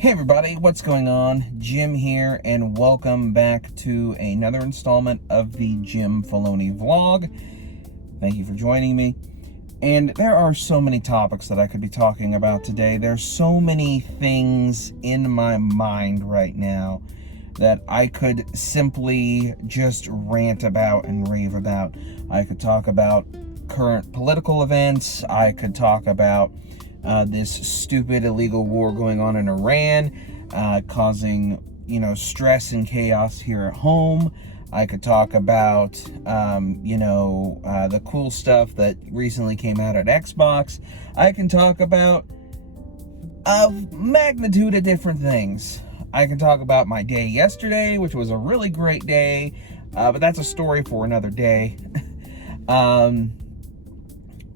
Hey everybody, what's going on? Jim here, and welcome back to another installment of the Jim Filoni vlog. Thank you for joining me. And there are so many topics that I could be talking about today. There's so many things in my mind right now that I could simply just rant about and rave about. I could talk about current political events. I could talk about this stupid illegal war going on in Iran, causing, stress and chaos here at home. I could talk about, the cool stuff that recently came out at Xbox. I can talk about a magnitude of different things. I can talk about my day yesterday, which was a really great day, but that's a story for another day.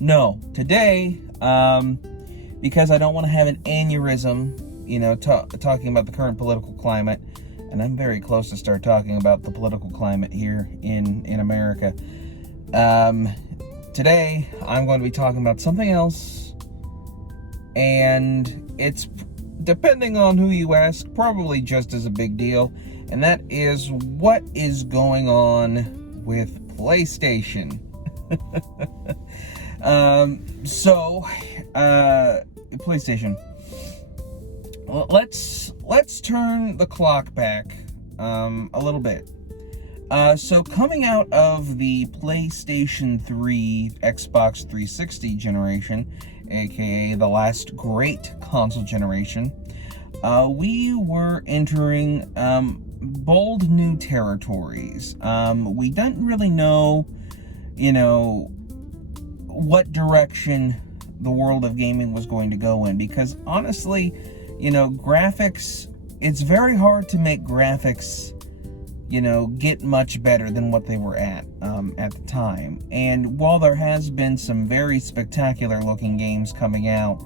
No, today, because I don't want to have an aneurysm, talking about the current political climate, and I'm very close to start talking about the political climate here in America. Today, I'm going to be talking about something else, and it's, depending on who you ask, probably just as a big deal, and that is what is going on with PlayStation. PlayStation. Well, let's turn the clock back a little bit. So coming out of the PlayStation 3, Xbox 360 generation, aka the last great console generation, we were entering bold new territories. We didn't really know, what direction the world of gaming was going to go in, because honestly, graphics, it's very hard to make graphics, get much better than what they were at the time. And while there has been some very spectacular looking games coming out,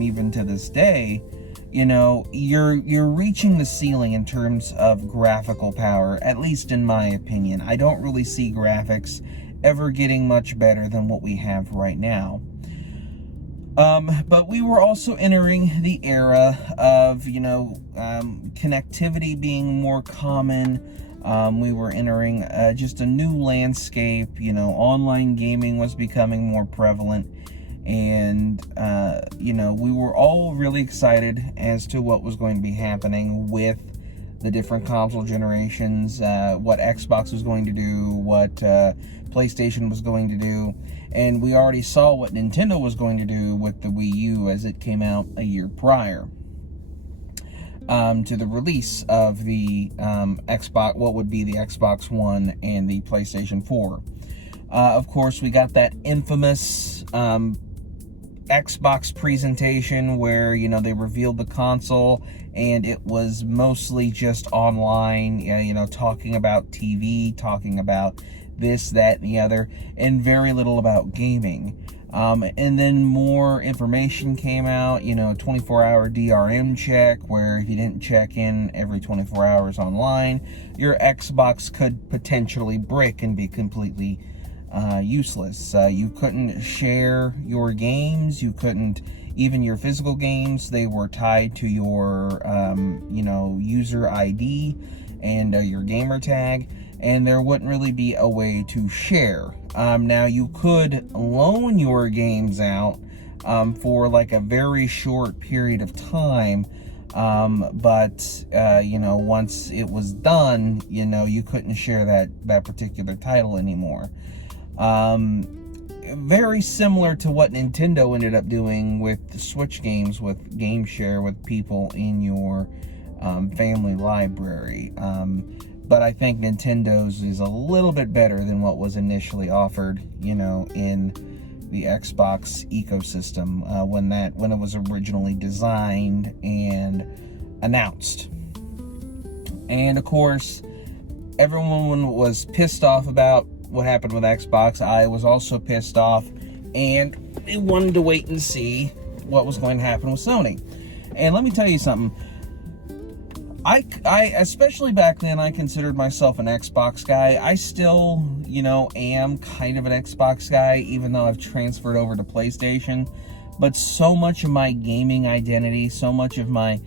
even to this day, you're reaching the ceiling in terms of graphical power, at least in my opinion. I don't really see graphics ever getting much better than what we have right now. But we were also entering the era of, connectivity being more common. We were entering just a new landscape. Online gaming was becoming more prevalent. And, we were all really excited as to what was going to be happening with the different console generations, what Xbox was going to do, what PlayStation was going to do, and we already saw what Nintendo was going to do with the Wii U as it came out a year prior to the release of the Xbox, what would be the Xbox One and the PlayStation 4. Of course, we got that infamous Xbox presentation where, they revealed the console, and it was mostly just online, talking about TV, talking about this, that, and the other, and very little about gaming. And then more information came out, 24-hour DRM check, where if you didn't check in every 24 hours online, your Xbox could potentially brick and be completely useless. You couldn't share your games, you couldn't, even your physical games, they were tied to your, user ID and your gamer tag, and there wouldn't really be a way to share. Now, you could loan your games out for like a very short period of time, but, once it was done, you couldn't share that particular title anymore. Very similar to what Nintendo ended up doing with the Switch games, with Game Share with people in your family library. But I think Nintendo's is a little bit better than what was initially offered, in the Xbox ecosystem when it was originally designed and announced. And of course, everyone was pissed off about what happened with Xbox. I was also pissed off, and we wanted to wait and see what was going to happen with Sony. And let me tell you something. I especially back then, I considered myself an Xbox guy. I still, am kind of an Xbox guy, even though I've transferred over to PlayStation. But so much of my gaming identity, so much of my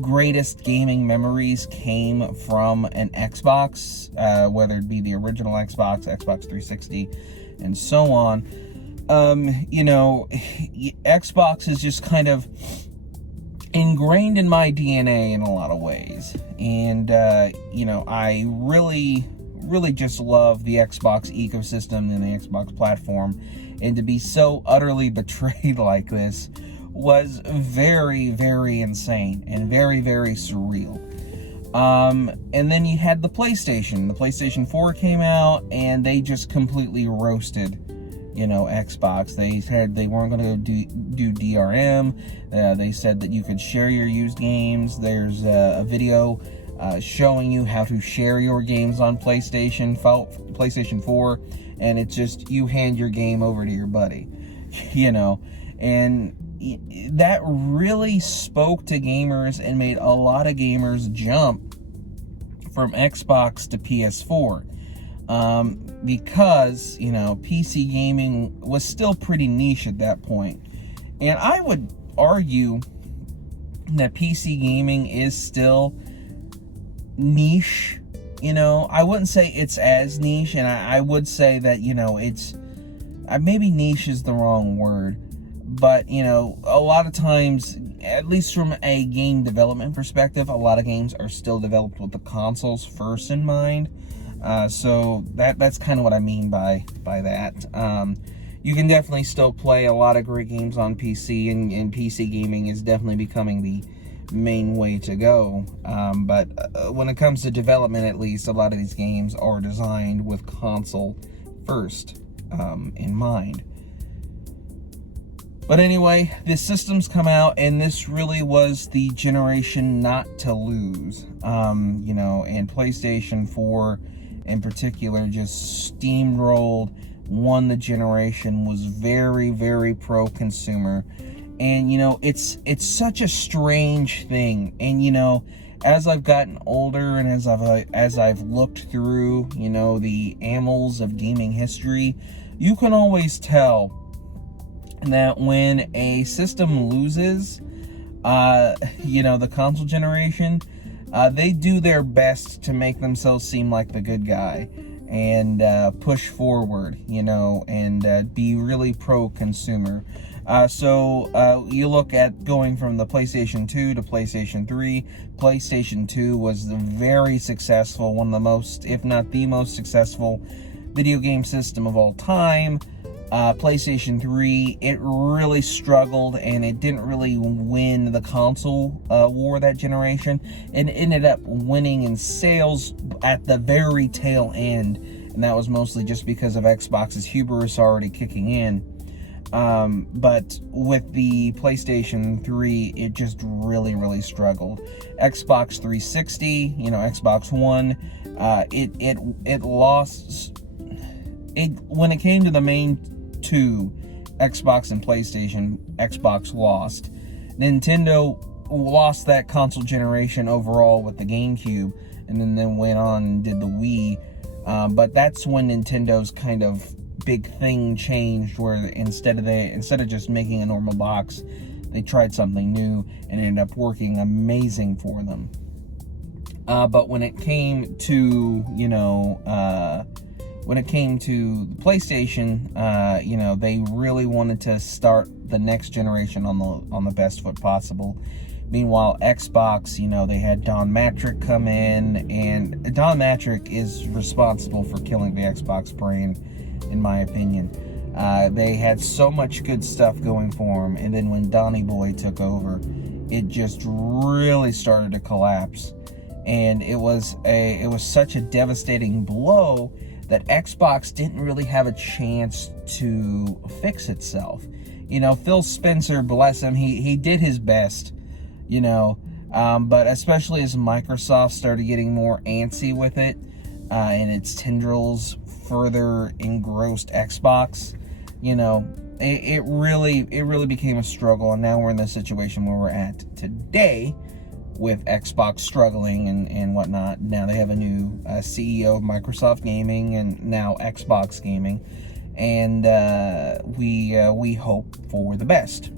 greatest gaming memories came from an Xbox, whether it be the original Xbox, Xbox 360, and so on. Xbox is just kind of ingrained in my DNA in a lot of ways. And, I really just love the Xbox ecosystem and the Xbox platform. And to be so utterly betrayed like this was very, very insane and very, very surreal. And then you had the PlayStation. The PlayStation 4 came out, and they just completely roasted, Xbox. They said they weren't going to do DRM. They said that you could share your used games. There's a video showing you how to share your games on PlayStation 4, and it's just you hand your game over to your buddy, and that really spoke to gamers and made a lot of gamers jump from Xbox to PS4. Because, PC gaming was still pretty niche at that point. And I would argue that PC gaming is still niche. I wouldn't say it's as niche, and I would say that, it's, maybe niche is the wrong word, but, a lot of times, at least from a game development perspective, a lot of games are still developed with the consoles first in mind. So that's kind of what I mean by that. You can definitely still play a lot of great games on PC, and PC gaming is definitely becoming the main way to go. But when it comes to development, at least, a lot of these games are designed with console first in mind. But anyway, the systems come out, and this really was the generation not to lose. And PlayStation 4 in particular just steamrolled, won the generation, was very, very pro-consumer. And, it's such a strange thing. And, as I've gotten older and as I've looked through, the annals of gaming history, you can always tell that when a system loses, the console generation, they do their best to make themselves seem like the good guy and push forward, and be really pro-consumer. So you look at going from the PlayStation 2 to PlayStation 3. PlayStation 2 was very successful, one of the most, if not the most successful video game system of all time. PlayStation 3, it really struggled, and it didn't really win the console war that generation. It ended up winning in sales at the very tail end, and that was mostly just because of Xbox's hubris already kicking in. But with the PlayStation 3, it just really, really struggled. Xbox 360, Xbox One, it lost. When it came to the main two, Xbox and PlayStation, Xbox lost. Nintendo lost that console generation overall with the GameCube, and then went on and did the Wii. But that's when Nintendo's kind of big thing changed, where instead of just making a normal box, they tried something new, and it ended up working amazing for them. But when it came to the PlayStation, they really wanted to start the next generation on the best foot possible. Meanwhile, Xbox, they had Don Matrick come in, and Don Matrick is responsible for killing the Xbox brain, in my opinion. They had so much good stuff going for them, and then when Donny Boy took over, it just really started to collapse. And it was such a devastating blow that Xbox didn't really have a chance to fix itself. Phil Spencer, bless him, he did his best, but especially as Microsoft started getting more antsy with it, and its tendrils further engrossed Xbox, it really became a struggle. And now we're in the situation where we're at today, with Xbox struggling and whatnot. Now they have a new CEO of Microsoft Gaming, and now Xbox Gaming, and we hope for the best.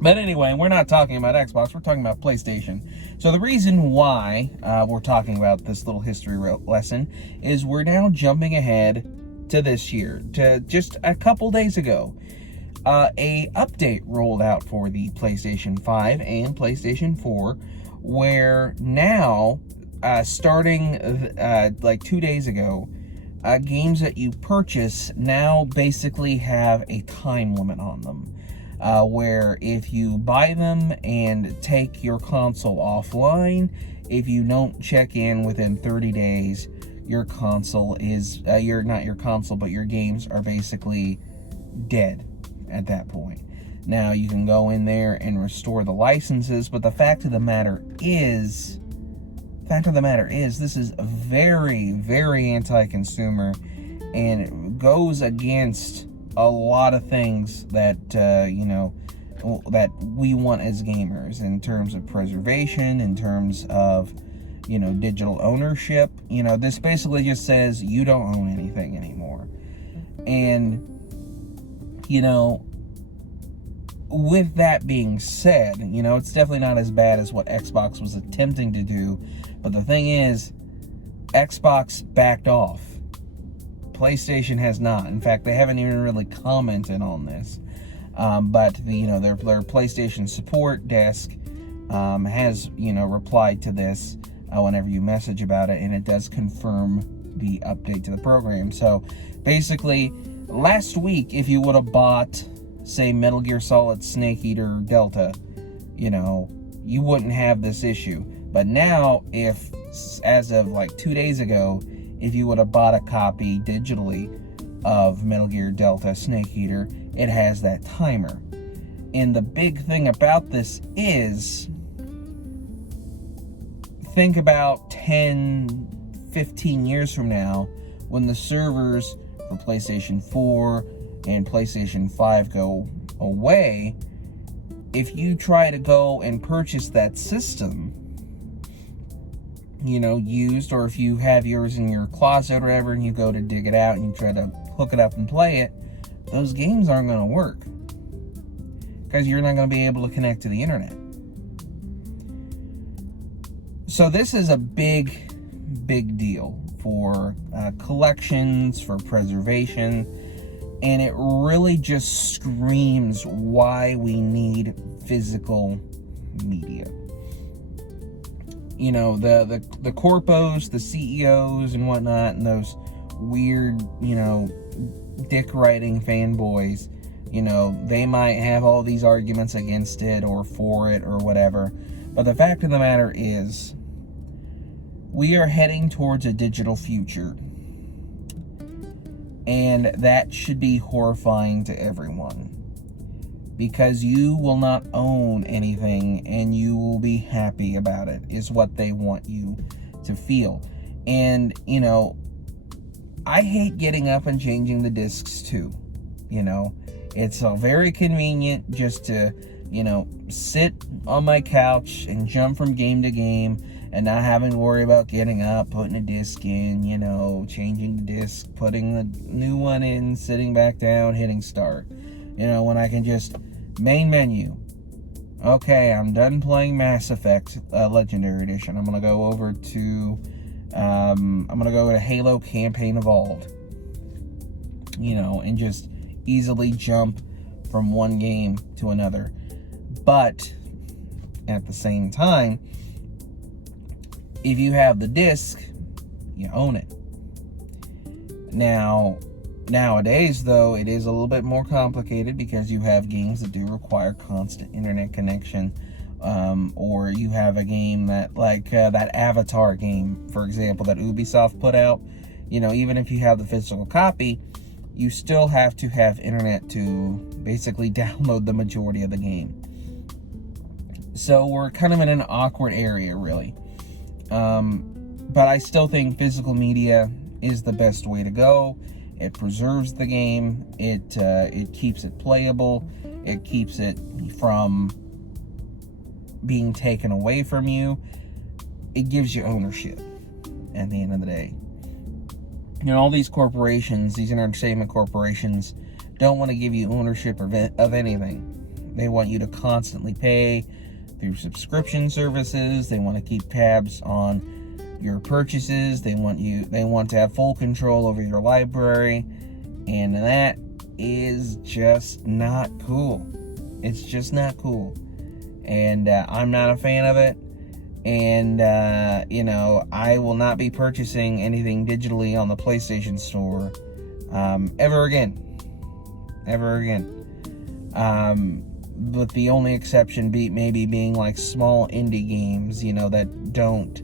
But anyway, we're not talking about Xbox, we're talking about PlayStation. So the reason why we're talking about this little history lesson is we're now jumping ahead to this year, to just a couple days ago. A update rolled out for the PlayStation 5 and PlayStation 4, where now, starting like 2 days ago, games that you purchase now basically have a time limit on them. Where if you buy them and take your console offline, if you don't check in within 30 days, your console is, not your console, but your games are basically dead at that point. Now, you can go in there and restore the licenses, but the fact of the matter is, this is very, very anti-consumer, and it goes against a lot of things that, that we want as gamers, in terms of preservation, in terms of, digital ownership. This basically just says you don't own anything anymore. And, with that being said, it's definitely not as bad as what Xbox was attempting to do. But the thing is, Xbox backed off. PlayStation has not. In fact, they haven't even really commented on this. But their PlayStation support desk has replied to this whenever you message about it, and it does confirm the update to the program. So basically, last week, if you would have bought, say, Metal Gear Solid Snake Eater Delta, you wouldn't have this issue. But now, if as of like 2 days ago, if you would have bought a copy digitally of Metal Gear Delta Snake Eater, it has that timer. And the big thing about this is, think about 10, 15 years from now, when the servers for PlayStation 4 and PlayStation 5 go away. If you try to go and purchase that system, used, or if you have yours in your closet or whatever, and you go to dig it out and you try to hook it up and play it, those games aren't going to work, because you're not going to be able to connect to the internet. So this is a big deal for collections, for preservation, and it really just screams why we need physical media. The corpos, the CEOs and whatnot, and those weird, dick riding fanboys, they might have all these arguments against it or for it or whatever. But the fact of the matter is, we are heading towards a digital future. And that should be horrifying to everyone, because you will not own anything and you will be happy about it, is what they want you to feel. And, I hate getting up and changing the discs too. It's very convenient just to, sit on my couch and jump from game to game and not having to worry about getting up, putting a disc in, changing the disc, putting the new one in, sitting back down, hitting start. When I can just main menu. Okay, I'm done playing Mass Effect Legendary Edition. I'm gonna go over to Halo Campaign Evolved. And just easily jump from one game to another. But at the same time, if you have the disc, you own it. Nowadays, though, it is a little bit more complicated, because you have games that do require constant internet connection, or you have a game that, like that Avatar game, for example, that Ubisoft put out. Even if you have the physical copy, you still have to have internet to basically download the majority of the game. So we're kind of in an awkward area, really. But I still think physical media is the best way to go. It preserves the game. It keeps it playable. It keeps it from being taken away from you. It gives you ownership at the end of the day. All these corporations, these entertainment corporations, don't want to give you ownership of anything. They want you to constantly pay through subscription services. They want to keep tabs on your purchases. They want to have full control over your library, and that is just not cool. It's just not cool, and I'm not a fan of it. And I will not be purchasing anything digitally on the PlayStation Store ever again. With the only exception maybe being like small indie games, that don't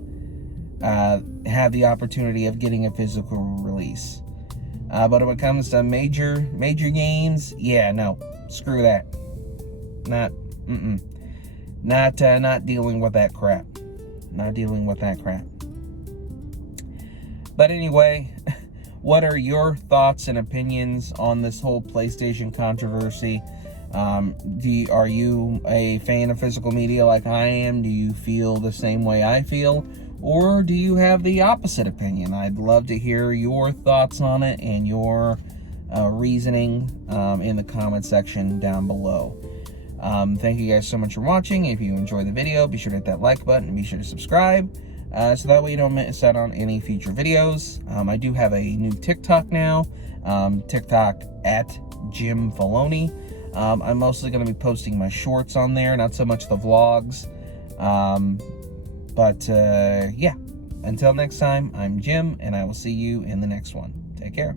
have the opportunity of getting a physical release. But when it comes to major games, yeah, no, screw that. Not dealing with that crap. Not dealing with that crap. But anyway, what are your thoughts and opinions on this whole PlayStation controversy? Are you a fan of physical media like I am? Do you feel the same way I feel? Or do you have the opposite opinion? I'd love to hear your thoughts on it and your reasoning in the comment section down below. Thank you guys so much for watching. If you enjoyed the video, be sure to hit that like button and be sure to subscribe, so that way you don't miss out on any future videos. I do have a new TikTok now, TikTok at Jim Filoni. I'm mostly going to be posting my shorts on there, not so much the vlogs. Yeah, until next time, I'm Jim, and I will see you in the next one. Take care.